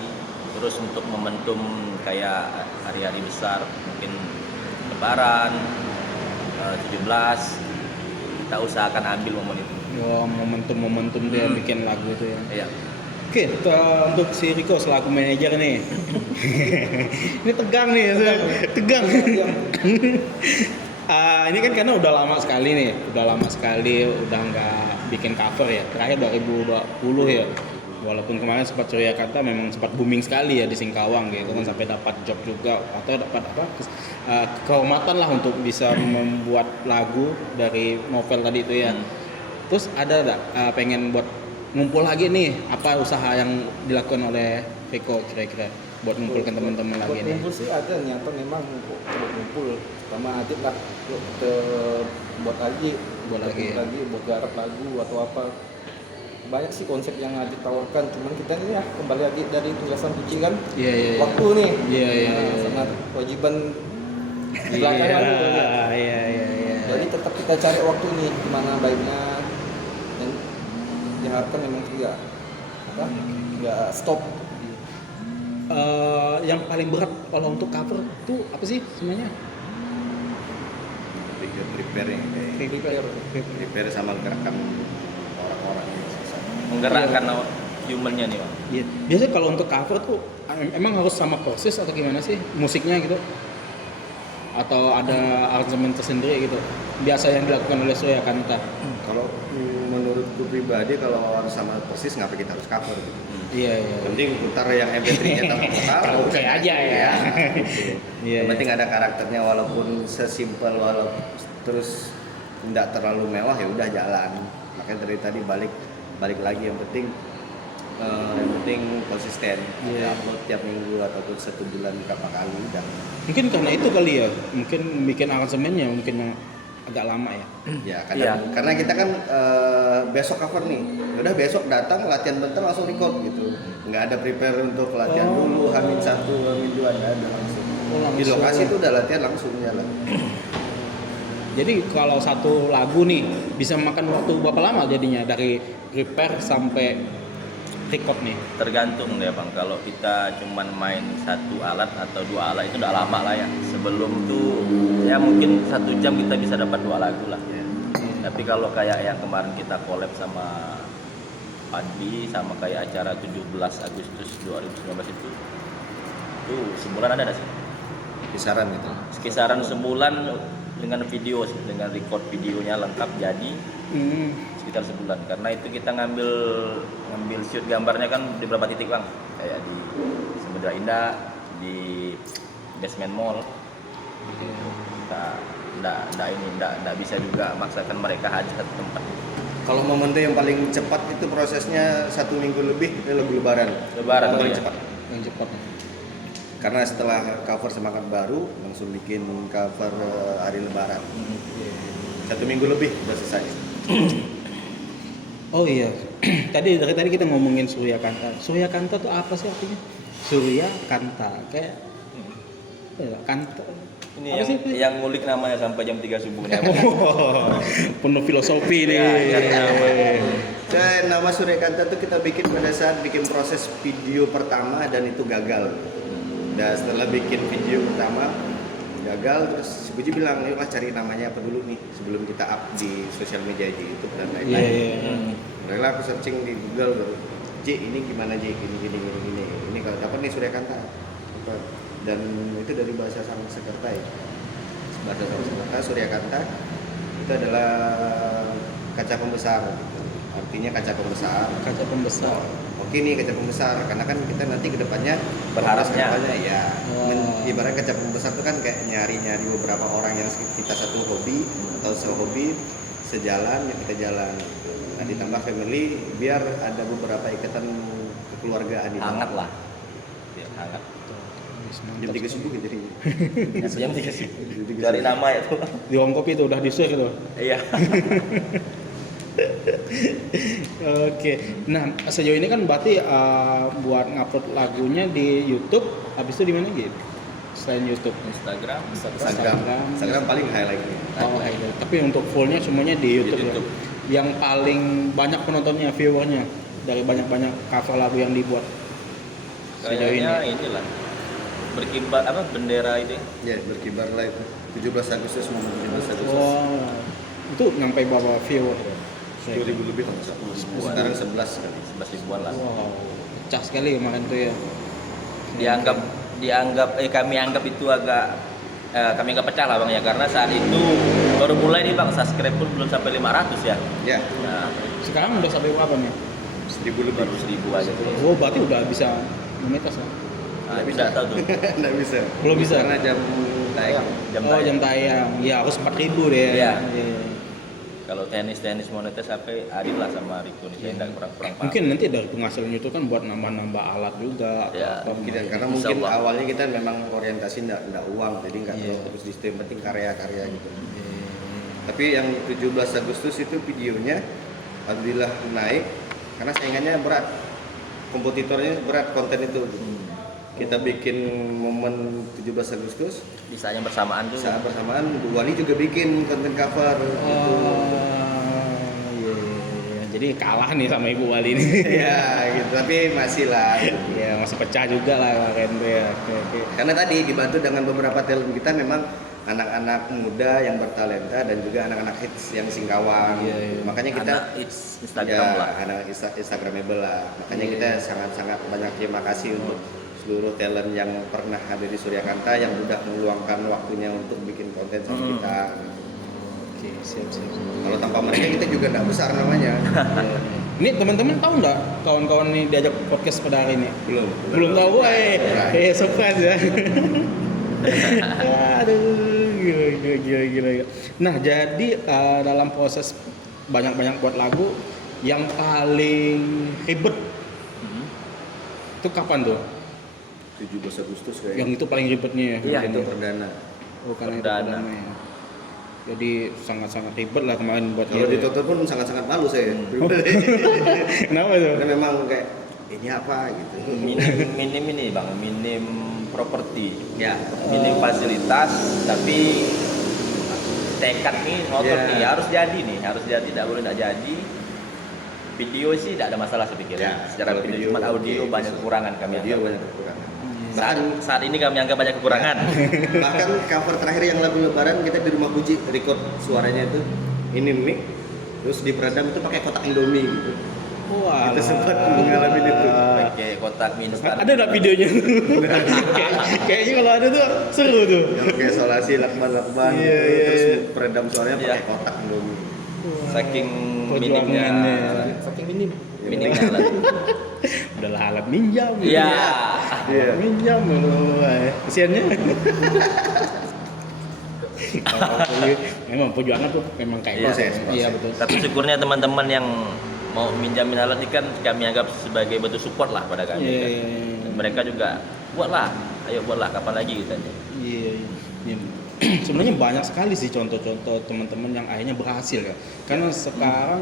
Terus untuk momentum kayak hari-hari besar mungkin Lebaran 17 kita usahakan ambil momen itu. Momentum dia bikin lagu itu ya. Iya. Oke, untuk si Rico selaku manajer nih. Ini tegang nih, tegang. Ini kan karena udah lama sekali, udah nggak bikin cover ya. Terakhir 2020 ya. Walaupun kemarin sempat Suryakanta memang sempat booming sekali ya di Singkawang gitu kan, sampai dapat job juga atau dapat kehormatan lah untuk bisa membuat lagu dari novel tadi itu ya. Terus ada nggak pengen buat ngumpul lagi nih, apa usaha yang dilakukan oleh Rico kira-kira buat ngumpulkan teman-teman lagi nih? Ngumpul sih ada niatan memang untuk ngumpul sama Adit lah, kita buat lagi, buat garap lagu atau apa. Banyak sih konsep yang Adit tawarkan, cuman kita ini ya kembali lagi dari penjelasan Puji kan. Iya. Waktu nih. Iya. Sangat kewajiban di belakang lalu. Iya. Jadi tetap kita cari waktu nih gimana baiknya, dan diharapkan memang tidak stop. Yang paling berat kalau untuk cover itu apa sih sebenarnya? Prepare sama gerakan orang-orang gitu. Menggerakkan humannya nih bang. Iya. Biasanya kalau untuk cover tuh emang harus sama proses atau gimana sih musiknya gitu? Atau ada aransemen tersendiri gitu? Biasa yang dilakukan oleh Suryakanta. Kalau menurutku pribadi kalau harus sama persis ngapain kita harus cover gitu. Iya. Penting putar yang MP3-nya tanpa vokal. Oke aja ya. Gitu. Iya. Yang penting ada karakternya walaupun sesimpel walaupun terus tidak terlalu mewah ya udah jalan. Makanya dari tadi balik lagi yang penting konsisten. Upload tiap minggu ataupun 1 bulan berapa kali udah. Mungkin karena itu kali ya. Mungkin bikin aransemennya mungkin yang agak lama ya. Ya karena kita kan besok cover nih. Udah besok datang latihan bentar langsung record gitu. Nggak ada prepare untuk latihan dulu H-1, H-2 nggak ada langsung. Di lokasi itu udah latihan langsung jalan. Jadi kalau satu lagu nih bisa makan waktu berapa lama jadinya dari prepare sampai record nih? Tergantung deh bang, kalau kita cuman main 1 alat atau 2 alat itu udah lama lah ya. Sebelum tuh ya mungkin 1 jam kita bisa dapat 2 lagu lah ya. Tapi kalau kayak yang kemarin kita collab sama Padli sama kayak acara 17 Agustus 2019 itu sebulan ada sih? Kisaran gitu. Kisaran sebulan dengan video, dengan record videonya lengkap jadi sekitar sebulan. Karena itu kita ngambil shoot gambarnya kan di beberapa titik bang, kayak di Samudra Indah, di Basement Mall. Nggak bisa juga maksakan mereka hadir satu tempat. Kalau momentum yang paling cepat itu prosesnya 1 minggu lebih itu lagu Lebaran paling cepat. Yang cepat. Karena setelah cover Semangat Baru langsung bikin cover hari Lebaran. 1 minggu lebih udah selesai. Oh iya. dari tadi kita ngomongin Suryakanta. Suryakanta tuh apa sih artinya? Suryakanta kayak kanta Ini Apa yang, sih? yang ngulik namanya sampai jam 3 subuh nih. Penuh filosofi nih. Ya, cari nama. Dan nama Suryakanta tuh kita bikin pada saat bikin proses video pertama dan itu gagal. Dan setelah bikin video pertama gagal, terus si Puji bilang, yuk cari namanya apa dulu nih sebelum kita up di sosial media di YouTube dan Iya, lain-lain. iya. Mulailah aku searching di Google, baru, J ini gimana J, gini. Ini kalau dapat nih Suryakanta. Dan itu dari bahasa Sanskerta ya. Bahasa Sanskerta Suryakanta itu adalah kaca pembesar gitu. Artinya kaca pembesar. Kaca pembesar. Oke nih kaca pembesar karena kan kita nanti kedepannya Berharapnya. ya Oh. ibarat kaca pembesar itu kan kayak nyari beberapa orang yang kita satu hobi atau sehobi sejalan ya kita jalan gitu. Nah ditambah family biar ada beberapa ikatan kekeluargaan di Hangat lah. Biar hangat. jam 3 subuh gitu jadi Jam 3 subuh. Cari nama itu. Di Hong Kopi itu udah di-share itu. Iya. Oke. Nah, sejauh ini kan berarti buat ngupload lagunya di YouTube, habis itu di mana gitu? Selain YouTube. Instagram. Instagram paling highlightnya. Oh, iya. Tapi untuk fullnya semuanya di YouTube, YouTube. Ya? Yang paling banyak penontonnya, viewernya dari banyak-banyak cover lagu yang dibuat sejauh ini. Kayaknya inilah berkibar apa bendera itu. Ya berkibar lah itu 17 Agustus momen 17 Agustus. Wah, itu nyampe berapa viewer? 2000 lebih kalau nggak salah. Sekarang 11 kali. 11 ribuan lah. Wow, pecah sekali kemarin tuh ya. Dianggap kami anggap itu agak kami anggap pecah lah Bang ya, karena saat itu baru mulai nih Bang, subscribe pun belum sampai 500 ya. Ya Nah, Sekarang udah sampai berapa nih? 1000 lebih. baru 1000 aja tuh. Oh, berarti udah bisa memetas ya? Nah, itu nggak tahu tuh. Nggak bisa. Belum bisa? Karena jam naik. Jam Oh, tayang. jam tayang. Ya, harus 4.000 deh. Iya. Iya. Kalau tenis moneter sampai adil lah sama Riko nih, saya nggak kurang-kurang paham. Mungkin nanti dari penghasilan itu kan buat nambah-nambah alat juga. Ya, atau Mungkin apa. karena Insya mungkin Allah. awalnya kita memang orientasi nggak uang, jadi nggak Iya. terlalu fokus di situ, yang penting karya-karya gitu. Iya. Tapi yang 17 Agustus itu videonya alhamdulillah naik karena saingannya berat, kompetitornya berat konten itu. Kita bikin momen 17 Agustus Bisanya bersamaan tuh. saat bersamaan Bu Wali juga bikin konten cover gitu. Iya. Jadi kalah nih sama Ibu Wali ini. Ya gitu, tapi masih lah. Ya, masih pecah juga lah kemarin tuh ya. Oke. Karena tadi dibantu dengan beberapa talent kita memang anak-anak muda yang bertalenta dan juga anak-anak hits yang Singkawang. Iya, iya. Makanya kita Anak it's Instagram ya, lah. anak Instagramable lah. Makanya Iya. kita sangat-sangat banyak terima kasih untuk seluruh talent yang pernah ada di Suryakanta yang udah meluangkan waktunya untuk bikin konten sama kita. Oke, siap. Kalau tanpa mereka kita juga nggak besar namanya. Iya. Ini teman-teman tahu nggak kawan-kawan nih diajak podcast pada hari ini? Belum tahu, Nah, surprise ya. Aduh, gila. Nah, jadi dalam proses banyak-banyak buat lagu, yang paling ribet itu kapan tuh? 17 Agustus kayaknya. Yang itu paling ribetnya ya? Iya, itu itu. perdana. Oh, karena itu Perdana. perdana ya. Jadi sangat-sangat ribet lah kemarin buat Kalau dia. ditonton pun sangat-sangat malu saya. pribadi. Kenapa tuh? Karena memang kayak ini apa gitu. Minim ini Bang, minim properti. Ya. Minim fasilitas, tapi tekad nih ngotot Ya. nih, harus jadi, tidak boleh tidak jadi. Video sih tidak ada masalah saya pikir. Ya, Secara kalau video, video, cuma audio oke, banyak bisa. kekurangan kami Video anggap. banyak kekurangan. Saat ini kami anggap banyak kekurangan. Bahkan cover terakhir yang lagu Lebaran kita di rumah Puji record suaranya itu ini mic terus di peredam itu pakai kotak Indomie gitu. Wah, Kita sempat mengalami itu. Pakai kotak mie instan. ada nggak videonya? Kayaknya kalau ada tuh seru tuh. Yang pakai isolasi lakban Iya, gitu, iya, terus iya. peredam suaranya Iya. pakai kotak Indomie. Saking Perjuangannya. minimnya. Saking minim. Minimnya lah. Udahlah alat minjam. Iya. Iya. Minjam dulu. Kesiannya. Memang perjuangan tuh memang kayak Iya, gitu. proses. Iya betul. Tapi syukurnya teman-teman yang mau minjamin alat ini kan kami anggap sebagai bentuk support lah pada kami. Iya, kan. iya, iya. Dan mereka juga buatlah, ayo buatlah kapan lagi katanya. Iya. Sebenarnya banyak sekali sih contoh-contoh teman-teman yang akhirnya berhasil ya. Karena sekarang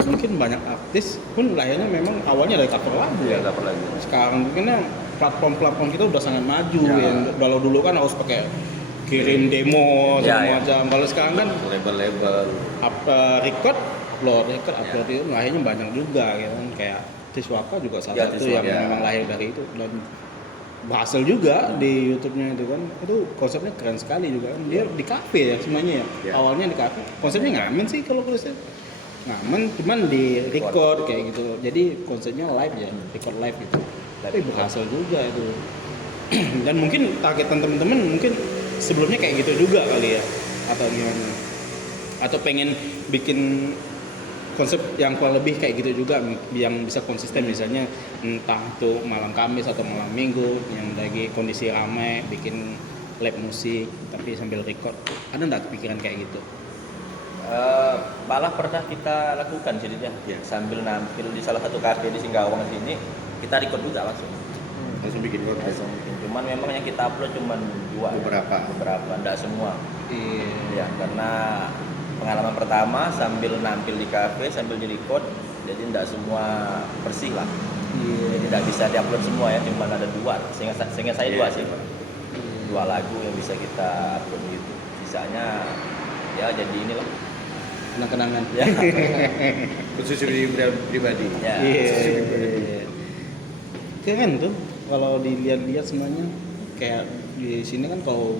mungkin banyak artis pun lahirnya memang awalnya dari cover lagu ya. Iya, kapan lagi. Sekarang mungkin platform-platform kita udah sangat maju Ya. ya. Kalau dulu kan harus pakai kirim demo Ya, segala ya. macam. Kalau sekarang kan label-label. record upload itu akhirnya banyak juga gitu kan, kayak Tiswaka juga salah Ya, satu Tiswaka. yang memang lahir dari itu dan berhasil juga di YouTube-nya itu kan. Itu konsepnya keren sekali juga kan. Dia di kafe ya semuanya ya. Ya. Awalnya di kafe. Konsepnya ngamen sih kalau konsep ngamen cuman di record kayak gitu. Jadi konsepnya live ya, record live gitu. Tapi berhasil juga itu. Dan mungkin targetan teman-teman mungkin sebelumnya kayak gitu juga kali ya, atau gimana, atau pengen bikin konsep yang kurang lebih kayak gitu juga yang bisa konsisten, misalnya entah itu malam Kamis atau malam Minggu yang lagi kondisi ramai bikin live musik tapi sambil record. Ada nggak kepikiran kayak gitu? Malah pernah kita lakukan sih dia, sambil nampil di salah satu kafe di Singkawang sini, kita record juga langsung bikin podcast. cuman memang yang kita upload cuman beberapa enggak semua. Iya. Ya, karena pengalaman pertama sambil nampil di kafe sambil di record, jadi enggak semua bersih lah. Jadi tidak bisa diupload semua ya, cuma ada 2. Sehingga saya 2 sih. 2 lagu yang bisa kita upload gitu. Sisanya ya jadi inilah Kenang-kenangan. ya. Khusus pribadi. Ya. Iya. Keren tuh kalau dilihat-lihat semuanya, kayak di sini kan kalau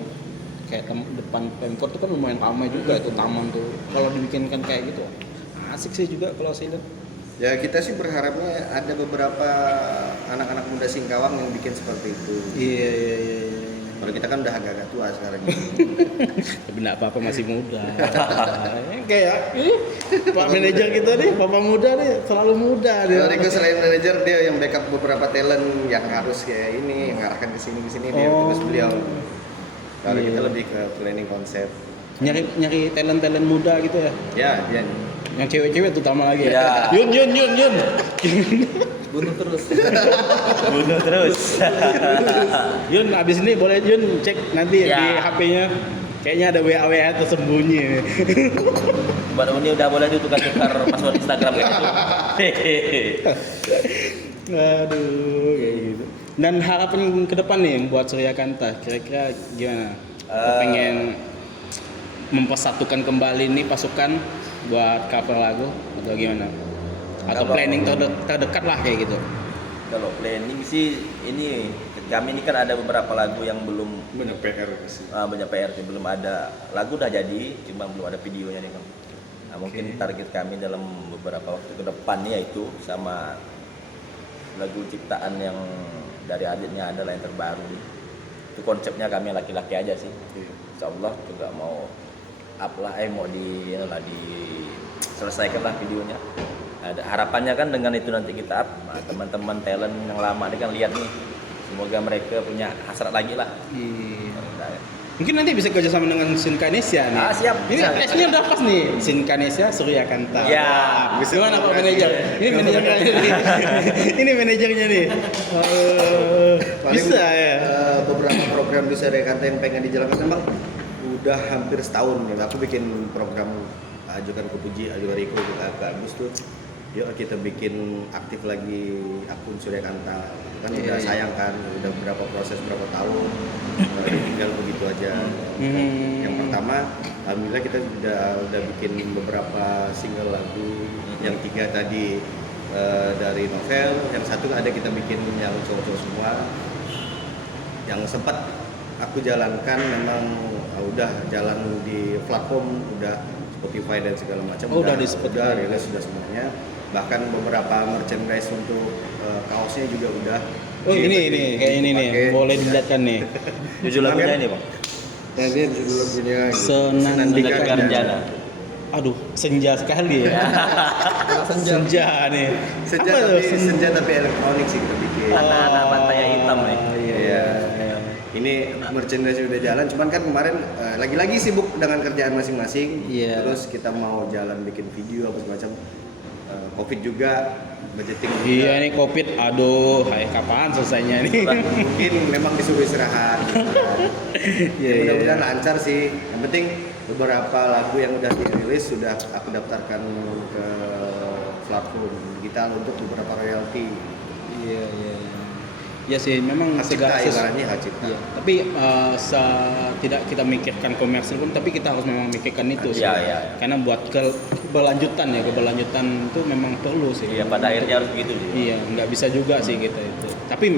kayak depan Pemkot itu kan lumayan ramai juga itu taman tuh. Kalau dibikinkan kayak gitu asik sih juga kalau saya lihat. Ya kita sih berharapnya ada beberapa anak-anak muda Singkawang yang bikin seperti itu. Iya. Kalau kita kan udah agak-agak tua sekarang. Tapi enggak apa-apa, masih muda. Kayak Pak manajer kita nih, Bapak muda nih, selalu muda dia. Kalau Riko selain manajer, dia yang backup beberapa talent yang harus kayak ini, yang ngarahkan ke sini dia tugas beliau. Kalau kita lebih ke planning konsep. Nyari talent muda gitu ya. Ya, dia Yang cewek-cewek terutama lagi Ya. ya. Yun. Bunuh terus. Bunuh terus. Yun, abis ini boleh Yun cek nanti Ya. di HP-nya. Kayaknya ada WA tersembunyi. Baru ini udah boleh tukar-tukar password Instagram gitu. Aduh, kayak gitu. Dan harapan ke depan nih buat Surya Kanta, kira-kira gimana? Pengen mempersatukan kembali nih pasukan buat cover lagu atau gimana? Atau Kalau- planning terdekat lah kayak gitu. Kalau planning sih ini kami ini kan ada beberapa lagu yang belum banyak PR sih. banyak PR sih, belum ada lagu udah jadi, cuma belum ada videonya nih Bang. Nah, mungkin target kami dalam beberapa waktu ke depan nih yaitu sama lagu ciptaan yang dari adiknya adalah yang terbaru nih. Itu konsepnya kami laki-laki aja sih. Insya Allah juga mau up lah, mau diselesaikan lah videonya. Ada harapannya kan dengan itu nanti kita up, nah, teman-teman talent yang lama ini kan lihat nih, semoga mereka punya hasrat lagi lah. Nah, Mungkin nanti bisa kerjasama dengan Sinkanesia nih. siap. Ini Bisa. S-nya udah pas nih. Sinkanesia Surya Kanta. Ya. Gimana Pak manajer? Ini manajernya nih. Ini manajernya nih. Paling, Bisa ya. beberapa program di Surya Kanta yang pengen dijalankan memang udah hampir setahun ya. Aku bikin program ajukan ke Puji, ajukan Riko ke Agus tuh. Yuk kita bikin aktif lagi akun Surya Kanta. Kan udah sayang kan, udah berapa proses berapa tahun, tinggal begitu aja. Yang pertama, alhamdulillah kita udah bikin beberapa single lagu. Yang 3 tadi dari novel, yang 1 ada kita bikin yang cowok-cowok semua. Yang sempat aku jalankan memang udah jalan di platform, udah Spotify dan segala macam. Oh, udah di Spotify. Udah rilis sudah semuanya. Bahkan beberapa merchandise untuk kaosnya juga udah. Oh ini kayak ini nih, dipakai. boleh dilihatkan nih. Judul lagunya ini Bang. Ya, ini judul lagunya Senandika Ganjana. Aduh, senja sekali ya. senja nih. Senja Apa tuh? tapi senja tapi elektronik sih kita bikin. Anak-anak pantai hitam nih. Iya. Ini merchandise udah jalan, cuman kan kemarin lagi-lagi sibuk dengan kerjaan masing-masing. Iya. Terus kita mau jalan bikin video apa semacam. Covid juga, budgeting. Iya nih Covid, aduh, kapan selesainya nih? Mungkin memang disuruh istirahat. Iya, Mudah-mudahan lancar sih. Yang penting beberapa lagu yang udah dirilis sudah aku daftarkan ke platform digital untuk beberapa royalti. Iya. Ya sih, memang Hak cipta ibaratnya hak cipta. Iya. Tapi tidak kita mikirkan komersil pun, tapi kita harus memang mikirkan itu sih. Iya, iya. Karena buat keberlanjutan itu memang perlu sih. Iya, pada akhirnya harus begitu sih. Iya, nggak bisa juga sih kita itu.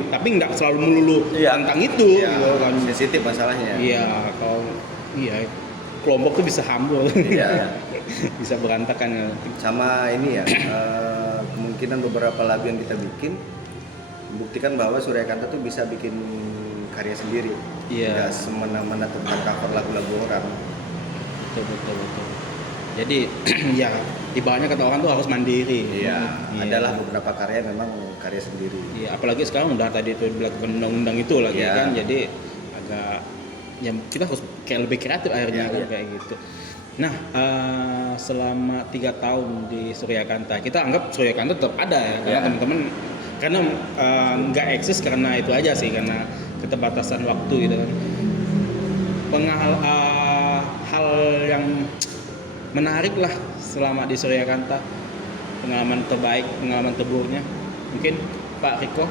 Tapi nggak selalu melulu Iya. tentang itu. Iya, gitu kan. sensitif masalahnya. Iya, kalau kelompok tuh bisa hambur, Iya. bisa berantakan. Sama ini ya, kemungkinan beberapa lagu yang kita bikin buktikan bahwa Suryakanta tuh bisa bikin karya sendiri. Iya. Nggak semena-mena tentang cover lagu-lagu orang. Betul. Jadi ya ibaratnya kata orang tuh harus mandiri. Iya. Adalah beberapa karya memang karya sendiri. Iya, apalagi sekarang udah tadi itu dilakukan undang-undang itu lagi Iya. kan, jadi agak ya kita harus kayak lebih kreatif akhirnya Iya, kan iya. kayak gitu. Nah, selama 3 tahun di Suryakanta, kita anggap Suryakanta tetap ada ya, karena Iya. teman-teman karena nggak eksis karena itu aja sih, karena keterbatasan waktu gitu kan. Hal yang menarik lah selama di Suryakanta, pengalaman terbaik, pengalaman terburuknya, mungkin Pak Riko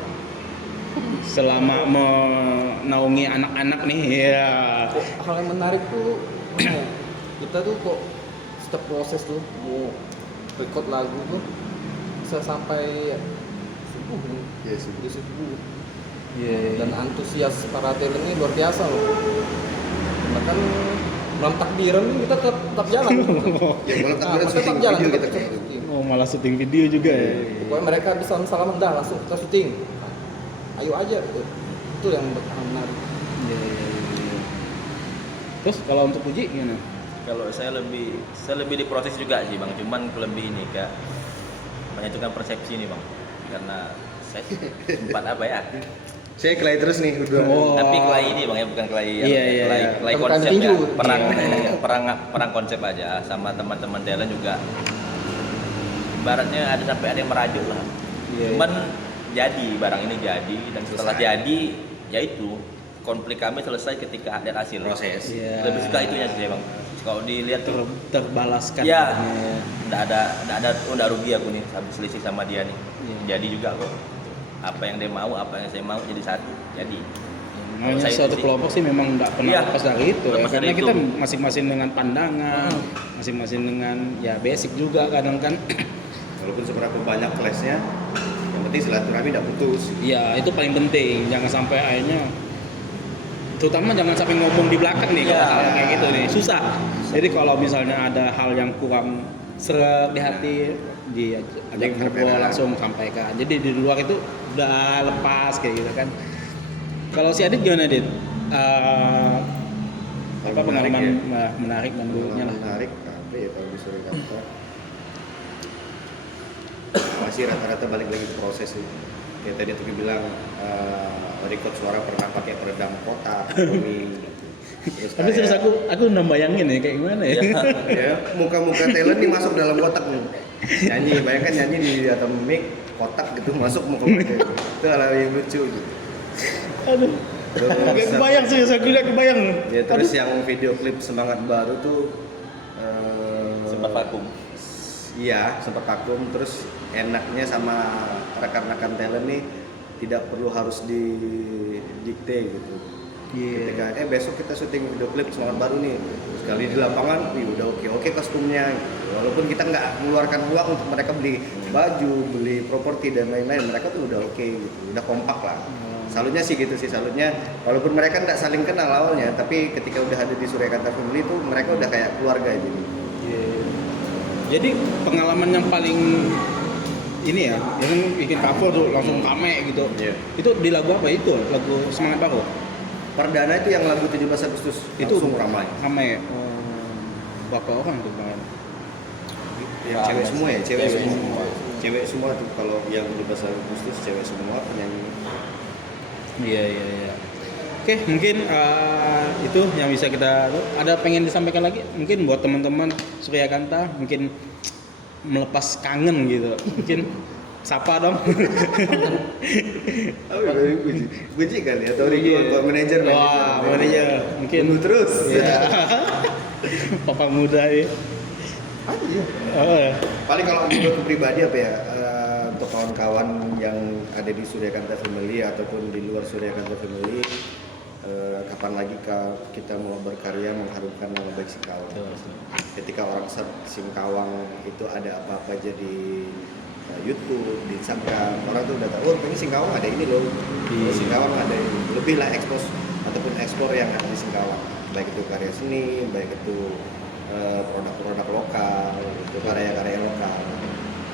selama menaungi anak-anak nih ya. Kok hal yang menarik tuh mana ya? Kita tuh kok setiap proses tuh mau record lagu tuh bisa sampai subuh nih. Iya, subuh. Di subuh. Iya. Dan antusias para talent ini luar biasa loh. Bahkan malam takbiran nih kita tetap jalan. Ya, malam takbiran Nah, syuting tetap jalan, video tetap kita kayak gitu. syuting. Oh, malah syuting video juga ya. Pokoknya mereka bisa salaman dah langsung kita syuting. Ayo aja gitu. Itu yang menarik. Iya. Terus kalau untuk Puji gimana? Kalau saya lebih diproses juga sih bang, cuman lebih ini kayak banyak itu kan persepsi nih bang, karena saya sempat apa ya, Saya kelahi terus nih udah. Oh. tapi kelai ini bang ya, bukan kelai Iya, iya, kelai, iya. kelai Bukan konsep tinju. ya, perang Iya. perang konsep aja sama teman-teman talent juga, ibaratnya ada yang merajuk lah, Iya, cuman jadi barang ini jadi dan setelah Selesai. jadi ya itu konflik kami selesai ketika ada hasil. Proses. Iya. Lebih suka itunya sih bang. Kalau dilihat tuh Terbalaskan. ya, Iya. nggak rugi aku nih habis selisih sama dia nih. Iya. Jadi juga kok apa yang dia mau, apa yang saya mau jadi satu. Jadi Namanya Saya suatu itu sih. kelompok sih memang nggak pernah Iya, lepas dari itu ya. lepas dari Karena itu. kita masing-masing dengan pandangan, masing-masing dengan ya basic juga kadang kan. Walaupun seberapa banyak kelasnya, yang penting silaturahmi tidak putus. Ya itu paling penting, jangan sampai akhirnya terutama jangan sampai ngomong di belakang nih kalau Iya. hal yang kayak gitu nih, susah. Jadi kalau misalnya ada hal yang kurang seret di hati, diajak Yang ngobrol berbeda. langsung sampaikan. Jadi di luar itu udah lepas kayak gitu kan. Kalau si Adit gimana Adit? Apa pengalaman menarik dan buruknya lah? Menarik apa ya kalau di Suryakanta? Masih rata-rata balik lagi ke proses sih. Kayak tadi tuh bilang record suara pernah pakai peredam kotak, roaming. Terus Tapi terus aku nambayangin ya kayak gimana ya? ya muka-muka talent nih masuk dalam kotak nih. Nyanyi, bayangkan nyanyi di atas mic kotak gitu masuk muka-muka. Itu hal yang lucu gitu. Aduh. Terus, Kayak kebayang sih, saya kira kebayang. ya terus yang video klip Semangat Baru tuh sempat vakum. Iya, sempat vakum. Terus enaknya sama rekan-rekan talent nih tidak perlu harus didikte gitu. Iya. Ketika besok kita syuting video klip Semangat Baru nih, sekali di lapangan, wih udah oke kostumnya. Gitu. Walaupun kita nggak mengeluarkan uang untuk mereka beli baju, beli properti dan lain-lain, mereka tuh udah oke gitu, udah kompak lah. Salutnya sih gitu sih, salutnya walaupun mereka nggak saling kenal awalnya, tapi ketika udah ada di Suryakanta Family tuh mereka udah kayak keluarga jadi. Iya. Jadi pengalaman yang paling ini ya, yang bikin cover tuh langsung rame gitu. Iya. Itu di lagu apa itu? Lagu Semangat Baru? Perdana itu yang lagu 17 Agustus Itu langsung ramai. Rame ya? Berapa orang tuh Bang? Yang cewek semua ya, cewek Cewek semua. semua. Cewek semua tuh kalau yang 17 Agustus cewek semua penyanyi. Iya. Oke, mungkin itu yang bisa kita. Ada pengen disampaikan lagi? Mungkin buat teman-teman Suryakanta, mungkin melepas kangen gitu. Mungkin sapa dong. Oh, Puji kali ya, atau Rico Iya. atau manajer. Wah, manajer. Mungkin Tunggu terus. Iya. Papa muda ya. Aja. Oh, ya. Paling kalau menurut pribadi apa ya, untuk kawan kawan-kawan yang ada di Suryakanta Family ataupun di luar Suryakanta Family, kapan lagi kita mau berkarya mengharumkan nama baik Singkawang. Ketika orang Singkawang itu ada apa-apa jadi YouTube, di Instagram, orang tuh udah tahu, oh ini Singkawang ada ini loh, Singkawang ada ini. Lebih lah ekspos ataupun eksplor yang ada di Singkawang, baik itu karya seni, baik itu produk-produk lokal, itu karya-karya lokal,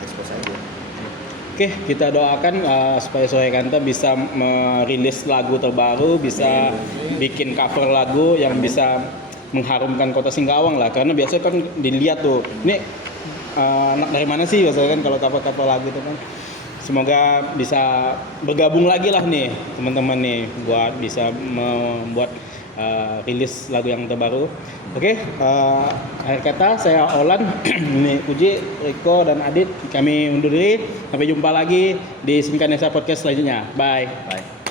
ekspos aja. Oke, kita doakan supaya Suryakanta bisa merilis lagu terbaru, bisa bikin cover lagu yang bisa mengharumkan kota Singkawang lah. Karena biasanya kan dilihat tuh, ini anak dari mana sih biasanya kan kalau cover-cover lagu itu kan. Semoga bisa bergabung lagi lah nih teman-teman nih buat bisa membuat rilis lagu yang terbaru. Oke, akhir kata saya Olan, ini Uji, Riko dan Adit, kami undur diri. Sampai jumpa lagi di Singkanesa Podcast selanjutnya. Bye. Bye.